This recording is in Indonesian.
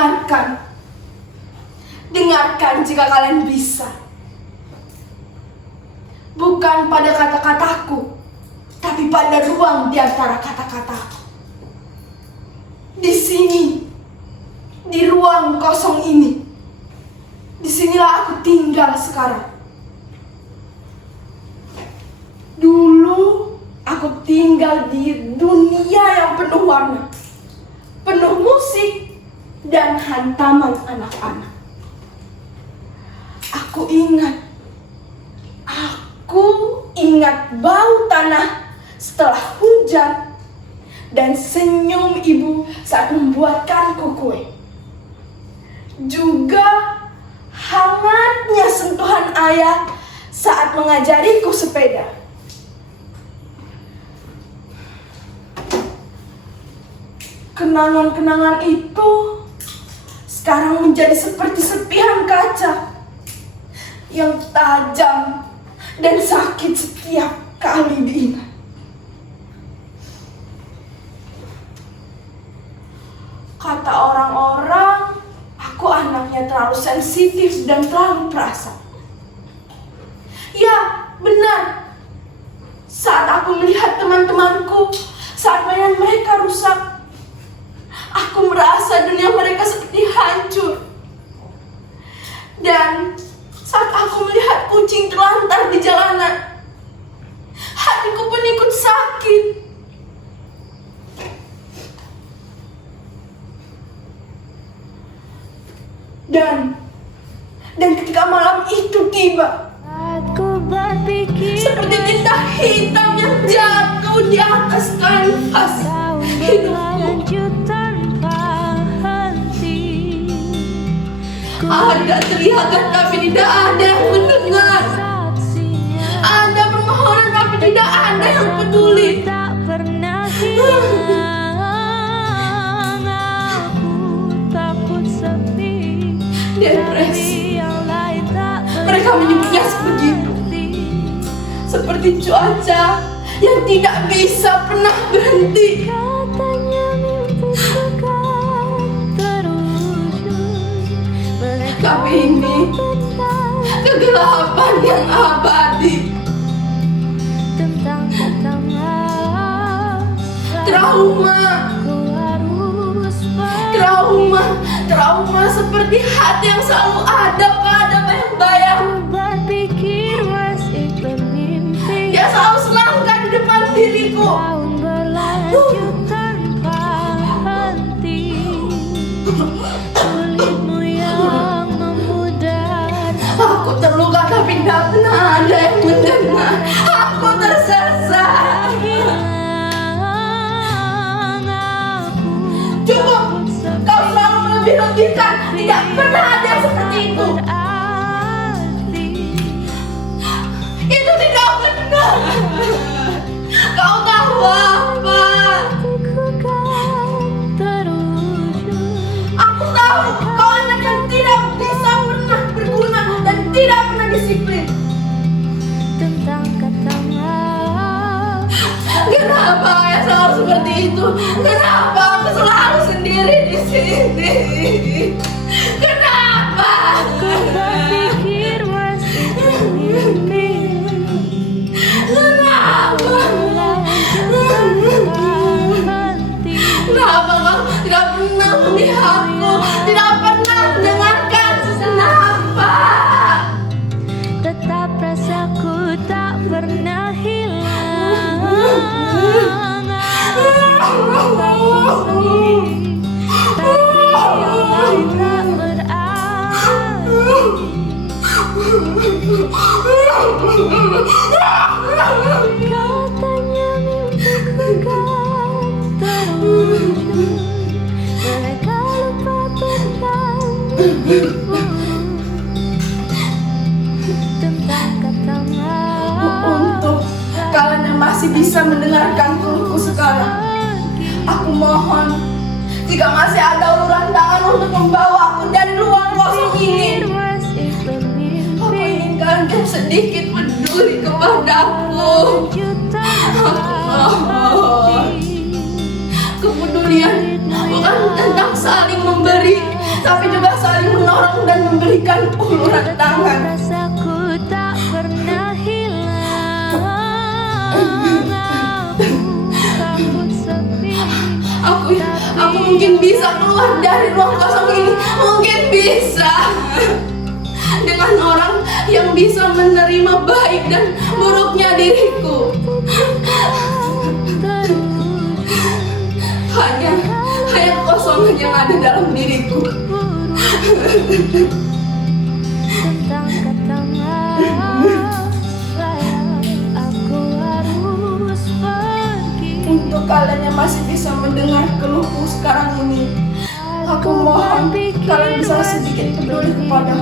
dengarkan. Dengarkan jika kalian bisa. Bukan pada kata-kataku, tapi pada ruang di antara kata-kataku. Di sini, di ruang kosong ini, disinilah aku tinggal sekarang. Dulu aku tinggal di dunia yang penuh warna, penuh musik dan hantaman anak-anak. Aku ingat bau tanah setelah hujan dan senyum ibu saat membuatkanku kue. Juga hangatnya sentuhan ayah saat mengajariku sepeda. Kenangan-kenangan itu sekarang menjadi seperti serpihan kaca yang tajam dan sakit setiap kali diingat. Kata orang-orang, aku anaknya terlalu sensitif dan terlalu perasa. Ya, benar. Saat aku melihat teman-temanku, saat mainan mereka rusak, aku merasa dunia mereka seperti hancur. Dan saat aku melihat kucing terlantar di jalanan, hatiku pun ikut sakit. Dan ketika malam itu tiba, seperti tinta hitam yang jatuh di atas kanvas hidupku. Ada teriakan tapi tidak ada yang mendengar. Ada permohonan tapi tidak ada yang peduli. Depresi. Mereka menyebutnya begitu. Seperti cuaca yang tidak bisa pernah berhenti. Tapi ini kegelapan yang abadi. Trauma seperti hati yang selalu ada pada bayang-bayang. Dia selalu selangkah di depan diriku. Aku terluka tapi tidak pernah ada yang mendengar. Aku tersesat. Cukup, kau selalu melebih-lebihkan. Tidak pernah ada yang seperti itu. Itu tidak benar. Kau tahu apa? Aku tahu kau anak yang tidak bisa pernah berguna dan tidak pernah disiplin. Kenapa ya selalu seperti itu? Kenapa aku selalu sendiri di sini? Kenapa? Kenapa kau tidak pernah melihatku? Tidak pernah mendengarkan kenapa? Tetap rasaku tak pernah hilang. Tapi yang lain tak berarti. Katanya mimpiku kan terwujud. Mereka lupa tentang Untuk kalian yang masih bisa mendengarkan keluhku sekarang, aku mohon, jika masih ada uluran tangan untuk membawaku dari ruang kosong ini, aku ingin kalian sedikit peduli kepadaku. Aku mohon. Kepedulian bukan tentang saling memberi, tapi juga saling menolong dan memberikan uluran tangan. Rasaku tak pernah hilang. Aku takut sepi. Aku mungkin bisa keluar dari ruang kosong ini, mungkin bisa dengan orang yang bisa menerima baik dan buruknya diriku. Hanya kekosongan yang ada dalam diriku. Tentang katamu, sayang, aku harus pergi. Untuk kalian yang masih bisa mendengar keluhku sekarang ini, aku mohon kalian bisa sedikit peduli kepada